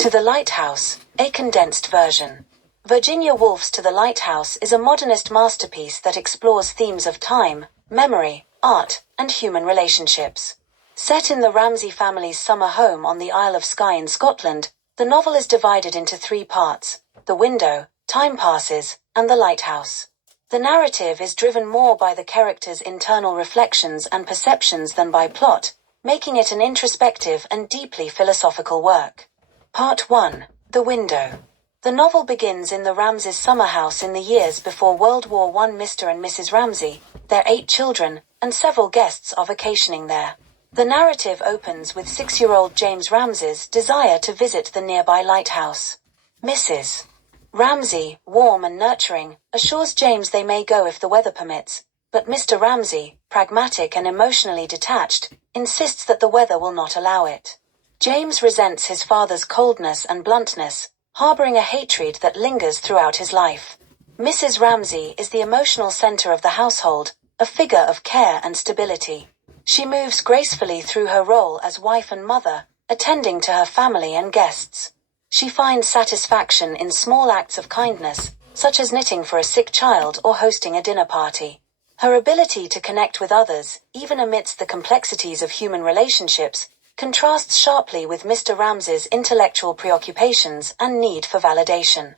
To the Lighthouse, a condensed version. Virginia Woolf's To the Lighthouse is a modernist masterpiece that explores themes of time, memory, art, and human relationships. Set in the Ramsay family's summer home on the Isle of Skye in Scotland, the novel is divided into three parts: the window, time passes, and the lighthouse. The narrative is driven more by the characters' internal reflections and perceptions than by plot, making it an introspective and deeply philosophical work. Part 1. The Window. The novel begins in the Ramsays' summer house in the years before World War I. Mr. and Mrs. Ramsay, their 8 children, and several guests are vacationing there. The narrative opens with 6-year-old James Ramsay's desire to visit the nearby lighthouse. Mrs. Ramsay, warm and nurturing, assures James they may go if the weather permits, but Mr. Ramsay, pragmatic and emotionally detached, insists that the weather will not allow it. James resents his father's coldness and bluntness, harboring a hatred that lingers throughout his life. Mrs. Ramsay is the emotional center of the household, a figure of care and stability. She moves gracefully through her role as wife and mother, attending to her family and guests. She finds satisfaction in small acts of kindness, such as knitting for a sick child or hosting a dinner party. Her ability to connect with others, even amidst the complexities of human relationships, contrasts sharply with Mr. Ramsay's intellectual preoccupations and need for validation.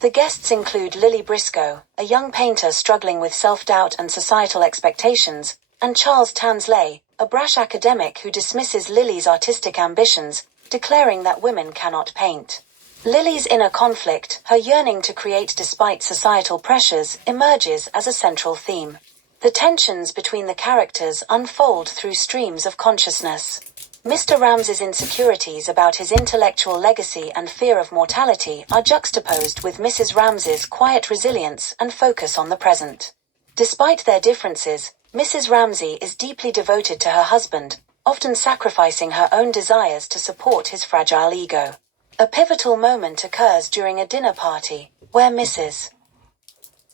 The guests include Lily Briscoe, a young painter struggling with self-doubt and societal expectations, and Charles Tansley, a brash academic who dismisses Lily's artistic ambitions, declaring that women cannot paint. Lily's inner conflict, her yearning to create despite societal pressures, emerges as a central theme. The tensions between the characters unfold through streams of consciousness. Mr. Ramsay's insecurities about his intellectual legacy and fear of mortality are juxtaposed with Mrs. Ramsay's quiet resilience and focus on the present. Despite their differences, Mrs. Ramsay is deeply devoted to her husband, often sacrificing her own desires to support his fragile ego. A pivotal moment occurs during a dinner party, where Mrs.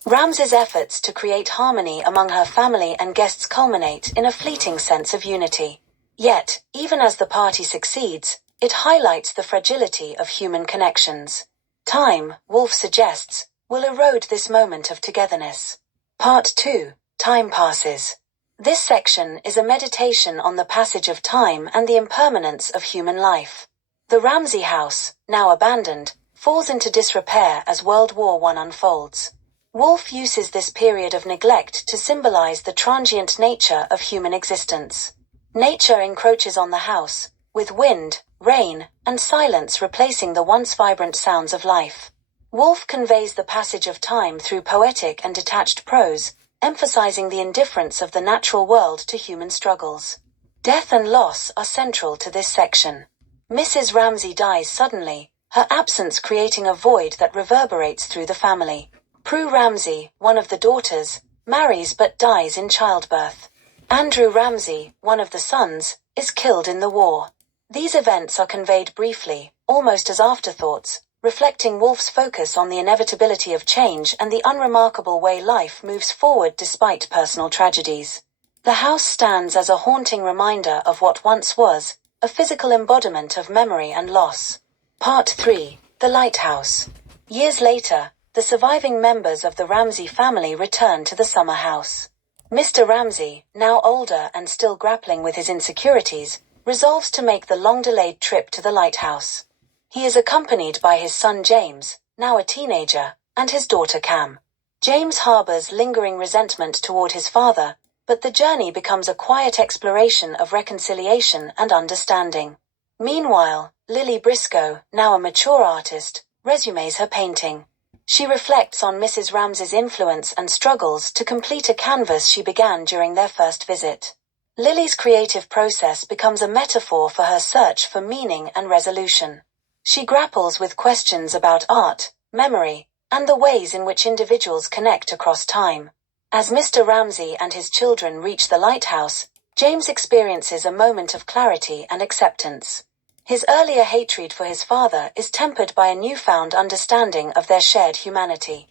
Ramsay's efforts to create harmony among her family and guests culminate in a fleeting sense of unity. Yet, even as the party succeeds, it highlights the fragility of human connections. Time, Woolf suggests, will erode this moment of togetherness. Part 2. Time passes. This section is a meditation on the passage of time and the impermanence of human life. The Ramsay house, now abandoned, falls into disrepair as World War I unfolds. Woolf uses this period of neglect to symbolize the transient nature of human existence. Nature encroaches on the house, with wind, rain, and silence replacing the once vibrant sounds of life. Woolf conveys the passage of time through poetic and detached prose, emphasizing the indifference of the natural world to human struggles. Death and loss are central to this section. Mrs. Ramsay dies suddenly, her absence creating a void that reverberates through the family. Prue Ramsay, one of the daughters, marries but dies in childbirth. Andrew Ramsay, one of the sons, is killed in the war. These events are conveyed briefly, almost as afterthoughts, reflecting Woolf's focus on the inevitability of change and the unremarkable way life moves forward despite personal tragedies. The house stands as a haunting reminder of what once was, a physical embodiment of memory and loss. Part 3. The Lighthouse. Years later, the surviving members of the Ramsay family return to the summer house. Mr. Ramsay, now older and still grappling with his insecurities, resolves to make the long-delayed trip to the lighthouse. He is accompanied by his son James, now a teenager, and his daughter Cam. James harbors lingering resentment toward his father, but the journey becomes a quiet exploration of reconciliation and understanding. Meanwhile, Lily Briscoe, now a mature artist, resumes her painting. She reflects on Mrs. Ramsay's influence and struggles to complete a canvas she began during their first visit. Lily's creative process becomes a metaphor for her search for meaning and resolution. She grapples with questions about art, memory, and the ways in which individuals connect across time. As Mr. Ramsay and his children reach the lighthouse, James experiences a moment of clarity and acceptance. His earlier hatred for his father is tempered by a newfound understanding of their shared humanity.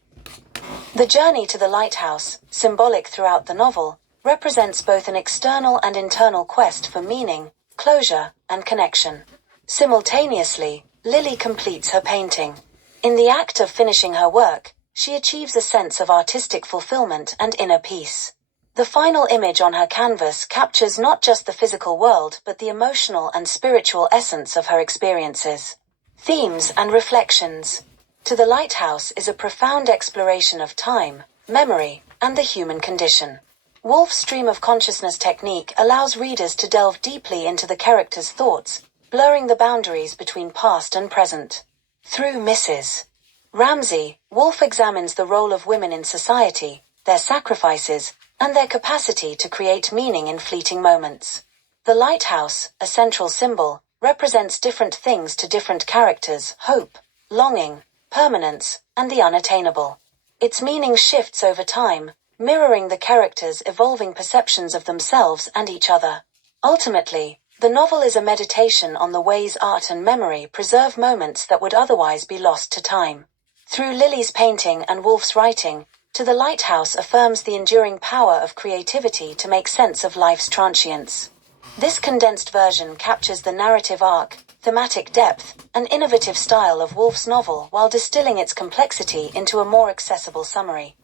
The journey to the lighthouse, symbolic throughout the novel, represents both an external and internal quest for meaning, closure, and connection. Simultaneously, Lily completes her painting. In the act of finishing her work, she achieves a sense of artistic fulfillment and inner peace. The final image on her canvas captures not just the physical world but the emotional and spiritual essence of her experiences. Themes and reflections. To the Lighthouse is a profound exploration of time, memory, and the human condition. Woolf's stream of consciousness technique allows readers to delve deeply into the characters' thoughts, blurring the boundaries between past and present. Through Mrs. Ramsay, Woolf examines the role of women in society, their sacrifices, and their capacity to create meaning in fleeting moments. The lighthouse, a central symbol, represents different things to different characters: hope, longing, permanence, and the unattainable. Its meaning shifts over time, mirroring the characters' evolving perceptions of themselves and each other. Ultimately, the novel is a meditation on the ways art and memory preserve moments that would otherwise be lost to time. Through Lily's painting and Woolf's writing, To the Lighthouse affirms the enduring power of creativity to make sense of life's transience. This condensed version captures the narrative arc, thematic depth, and innovative style of Woolf's novel while distilling its complexity into a more accessible summary.